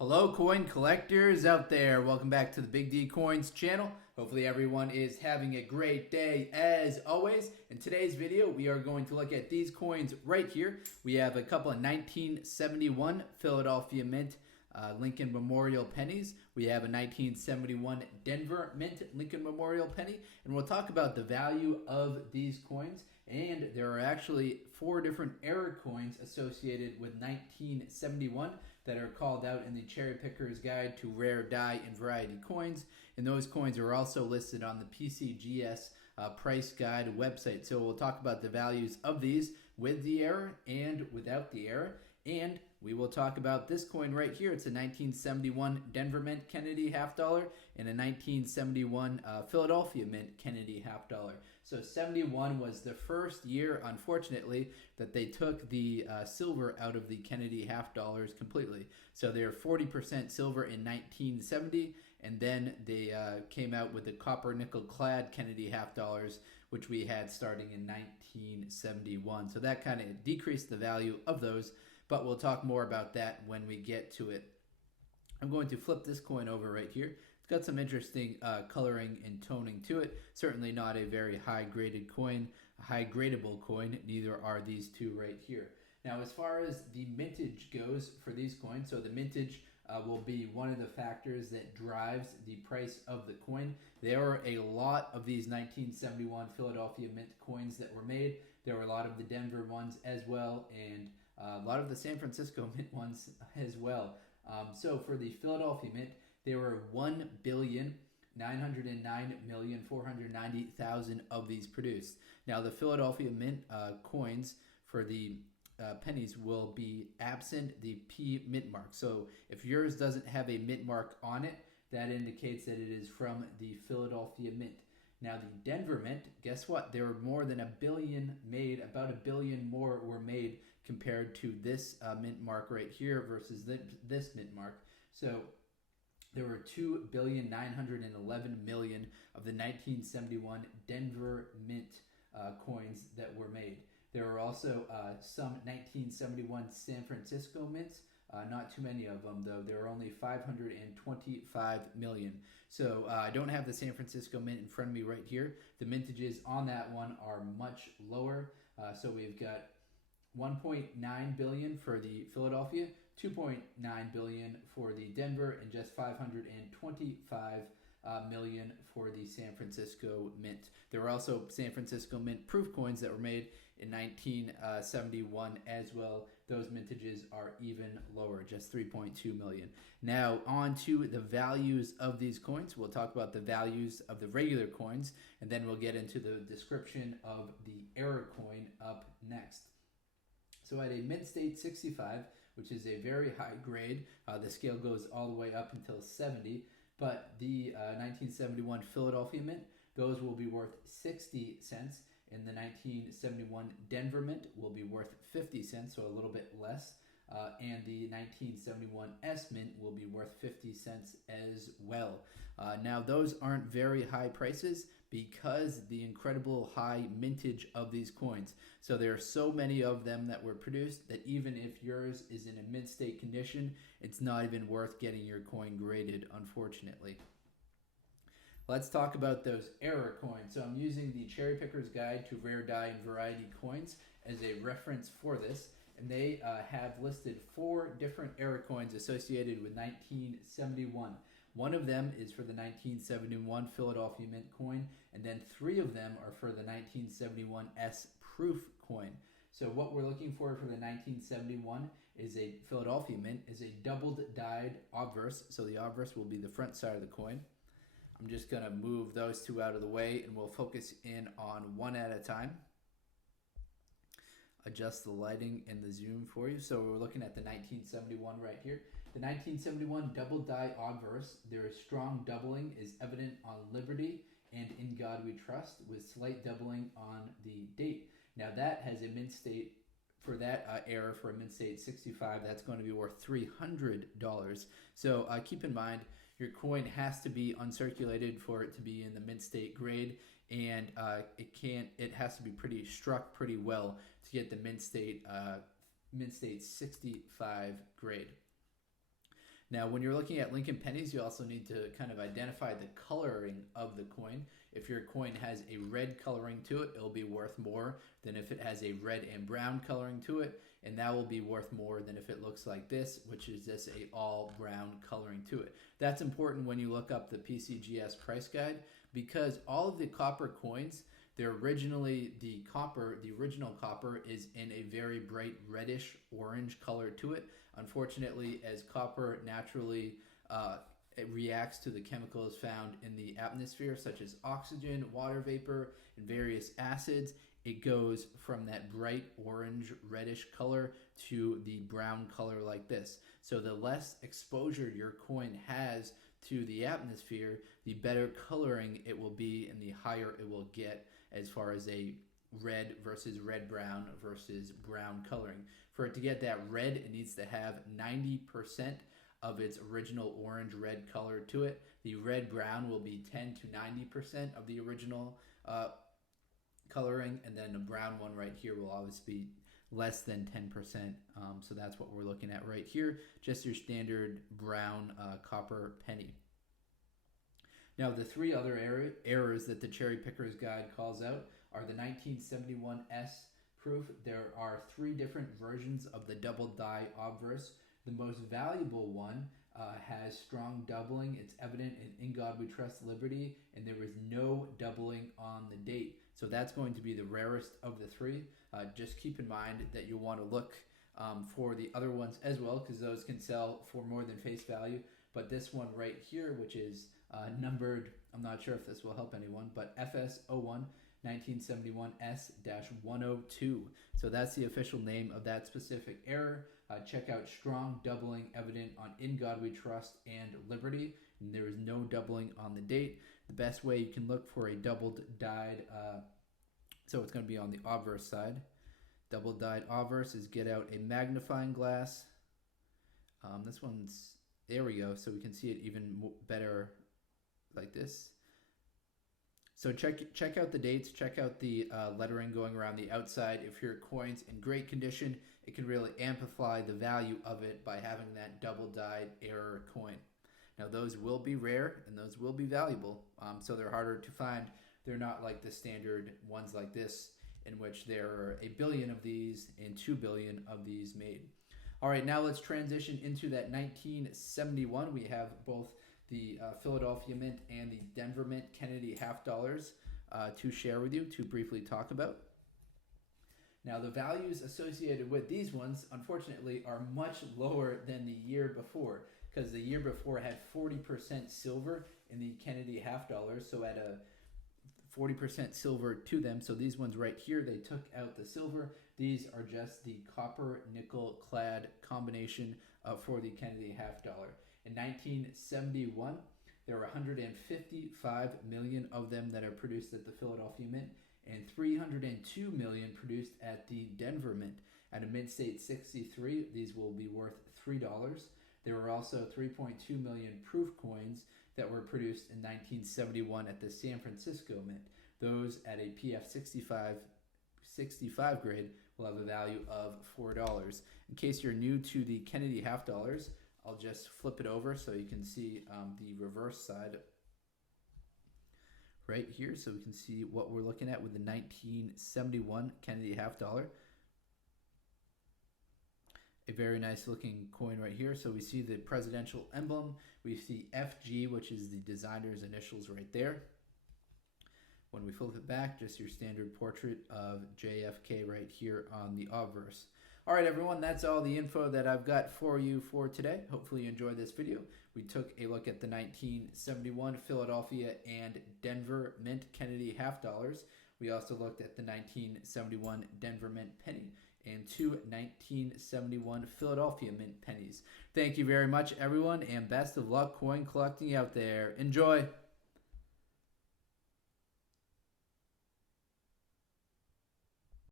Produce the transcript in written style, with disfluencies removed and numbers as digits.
Hello coin collectors out there, welcome back to the Big D Coins channel. Hopefully everyone is having a great day as always. In today's video we are going to look at these coins right here. We have a couple of 1971 Philadelphia Mint Lincoln Memorial pennies. We have a 1971 Denver Mint Lincoln Memorial penny, and we'll talk about the value of these coins. And there are actually 4 different era coins associated with 1971 that are called out in the Cherry Picker's Guide to Rare Die and Variety Coins, and those coins are also listed on the PCGS Price Guide website. So we'll talk about the values of these with the error and without the error, and we will talk about this coin right here. It's a 1971 Denver Mint Kennedy half dollar and a 1971 Philadelphia Mint Kennedy half dollar. So 71 was the first year, unfortunately, that they took the silver out of the Kennedy half dollars completely. So they're 40% silver in 1970, and then they came out with the copper nickel clad Kennedy half dollars, which we had starting in 1971. So that kind of decreased the value of those, but we'll talk more about that when we get to it. I'm going to flip this coin over right here. It's got some interesting coloring and toning to it. Certainly not a very high graded coin, a high gradable coin. Neither are these two right here. Now, as far as the mintage goes for these coins, so the mintage will be one of the factors that drives the price of the coin. There are a lot of these 1971 Philadelphia Mint coins that were made. There were a lot of the Denver ones as well, and a lot of the San Francisco Mint ones as well. So for the Philadelphia Mint, there were 1,909,490,000 of these produced. Now the Philadelphia Mint coins for the pennies will be absent the P mint mark. So if yours doesn't have a mint mark on it, that indicates that it is from the Philadelphia Mint. Now the Denver Mint, guess what? There were more than a billion made, about a billion more were made compared to this mint mark right here versus this mint mark. So there were 2,911,000,000 of the 1971 Denver Mint coins that were made. There were also some 1971 San Francisco mints, not too many of them though. There were only 525 million. So I don't have the San Francisco Mint in front of me right here. The mintages on that one are much lower. So we've got 1.9 billion for the Philadelphia, 2.9 billion for the Denver, and just 525 million for the San Francisco Mint. There were also San Francisco Mint proof coins that were made in 1971 as well. Those mintages are even lower, just 3.2 million. Now on to the values of these coins. We'll talk about the values of the regular coins, and then we'll get into the description of the error coin up next. So at a mint state 65, which is a very high grade, the scale goes all the way up until 70, but the 1971 Philadelphia Mint, those will be worth 60 cents, and the 1971 Denver Mint will be worth 50 cents, so a little bit less, and the 1971 S Mint will be worth 50 cents as well. Now those aren't very high prices because the incredible high mintage of these coins. So there are so many of them that were produced that even if yours is in a mint state condition, it's not even worth getting your coin graded, unfortunately. Let's talk about those error coins. So I'm using the Cherry Picker's Guide to Rare Die and Variety Coins as a reference for this, and they have listed 4 different error coins associated with 1971. One of them is for the 1971 Philadelphia Mint coin, and then 3 of them are for the 1971 S proof coin. So what we're looking for the 1971 is a Philadelphia Mint, is a doubled dyed obverse. So the obverse will be the front side of the coin. I'm just going to move those 2 out of the way, and we'll focus in on one at a time. Adjust the lighting and the zoom for you. So we're looking at the 1971 right here. The 1971 double die obverse, their strong doubling is evident on Liberty and In God We Trust, with slight doubling on the date. Now that has a mint state, for that error, for a mint state 65, that's going to be worth $300. So keep in mind, your coin has to be uncirculated for it to be in the mint state grade, and it has to be struck pretty well to get the mint state 65 grade. Now, when you're looking at Lincoln pennies, you also need to kind of identify the coloring of the coin. If your coin has a red coloring to it, it'll be worth more than if it has a red and brown coloring to it, and that will be worth more than if it looks like this, which is just a all brown coloring to it. That's important when you look up the PCGS price guide, because all of the copper coins, they're originally the original copper is in a very bright reddish orange color to it. Unfortunately, as copper naturally it reacts to the chemicals found in the atmosphere, such as oxygen, water vapor, and various acids, it goes from that bright orange reddish color to the brown color like this. So the less exposure your coin has to the atmosphere, the better coloring it will be and the higher it will get as far as a red versus red brown versus brown coloring. For it to get that red, it needs to have 90% of its original orange red color to it. The red brown will be 10 to 90% of the original coloring, and then the brown one right here will always be less than 10%. So that's what we're looking at right here, just your standard brown copper penny. Now, the three other errors that the Cherry Picker's Guide calls out are the 1971S proof. There are three different versions of the double die obverse. The most valuable one has strong doubling. It's evident in God We Trust Liberty, and there is no doubling on the date. So that's going to be the rarest of the three. Just keep in mind that you'll want to look for the other ones as well, because those can sell for more than face value. But this one right here, which is numbered, I'm not sure if this will help anyone, but FS01 1971S-102. So that's the official name of that specific error. Check out strong doubling evident on In God We Trust and Liberty. And there is no doubling on the date. The best way you can look for a doubled dyed, so it's going to be on the obverse side. Double dyed obverse is get out a magnifying glass. This one's, there we go, so we can see it even better like this. So check out the dates, check out the lettering going around the outside. If your coin's in great condition, it can really amplify the value of it by having that double dyed error coin. Now those will be rare and those will be valuable, so they're harder to find. They're not like the standard ones like this, in which there are 1 billion of these and 2 billion of these made. All right, now let's transition into that 1971. We have both the Philadelphia Mint and the Denver Mint Kennedy half dollars to share with you, to briefly talk about. Now, the values associated with these ones, unfortunately, are much lower than the year before, because the year before had 40% silver in the Kennedy half dollars, so at a 40% silver to them. So these ones right here, they took out the silver. These are just the copper nickel clad combination for the Kennedy half dollar. In 1971, there were 155 million of them that are produced at the Philadelphia Mint, and 302 million produced at the Denver Mint. At a mid-state 63, these will be worth $3. There were also 3.2 million proof coins that were produced in 1971 at the San Francisco Mint. Those at a PF 65 grade will have a value of $4. In case you're new to the Kennedy half dollars, I'll just flip it over so you can see the reverse side right here, so we can see what we're looking at with the 1971 Kennedy half dollar. A very nice looking coin right here. So we see the presidential emblem. We see FG, which is the designer's initials right there. When we flip it back, just your standard portrait of JFK right here on the obverse. All right, everyone, that's all the info that I've got for you for today. Hopefully you enjoyed this video. We took a look at the 1971 Philadelphia and Denver Mint Kennedy half dollars. We also looked at the 1971 Denver Mint penny and 2 1971 Philadelphia Mint pennies. Thank you very much, everyone, and best of luck coin collecting out there. Enjoy!